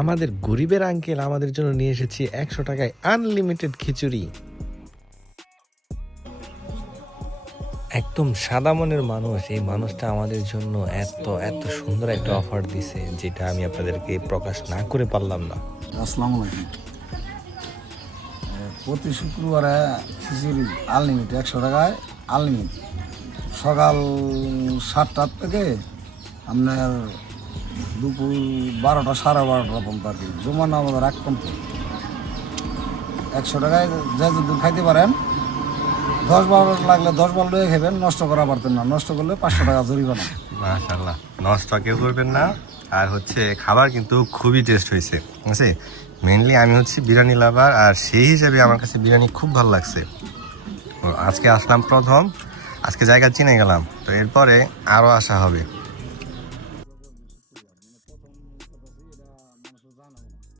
আমাদের গরিবের আঙ্কেল আমাদের জন্য নিয়ে এসেছি 100 টাকায় আনলিমিটেড খিচুড়ি। একদম সাদা মনের মানুষ, এই মানুষটা আমাদের জন্য এত এত সুন্দর একটা অফার দিছে, যেটা আমি আপনাদেরকে প্রকাশ না করে পারলাম না। আসসালামু আলাইকুম। প্রতি শুক্রবারে খিচুড়ি আনলিমিটেড 100 টাকায় আনলিমিটেড, সকাল 7টার থেকে আপনার দুপুর 12টা 12:30 পর্যন্ত আর কি, জমা না আমাদের রাখ পর্যন্ত 100 টাকায় যা যদি খাইতে পারেন, 10-12 লাগলে 10-12 লয়ে খাবেন, নষ্ট করা পারতেন না, নষ্ট করলে 500 টাকা জরিমানা। মাশাআল্লাহ, নষ্ট কেউ করবেন না। আর হচ্ছে খাবার কিন্তু খুবই টেস্ট হয়েছে, ঠিক আছে। মেনলি আমি হচ্ছে বিরিয়ানি লাভার, আর সেই হিসেবে আমার কাছে বিরিয়ানি খুব ভালো লাগছে। আজকে আসলাম প্রথম, আজকে জায়গা চিনে গেলাম, তো এরপরে আরও আসা হবে।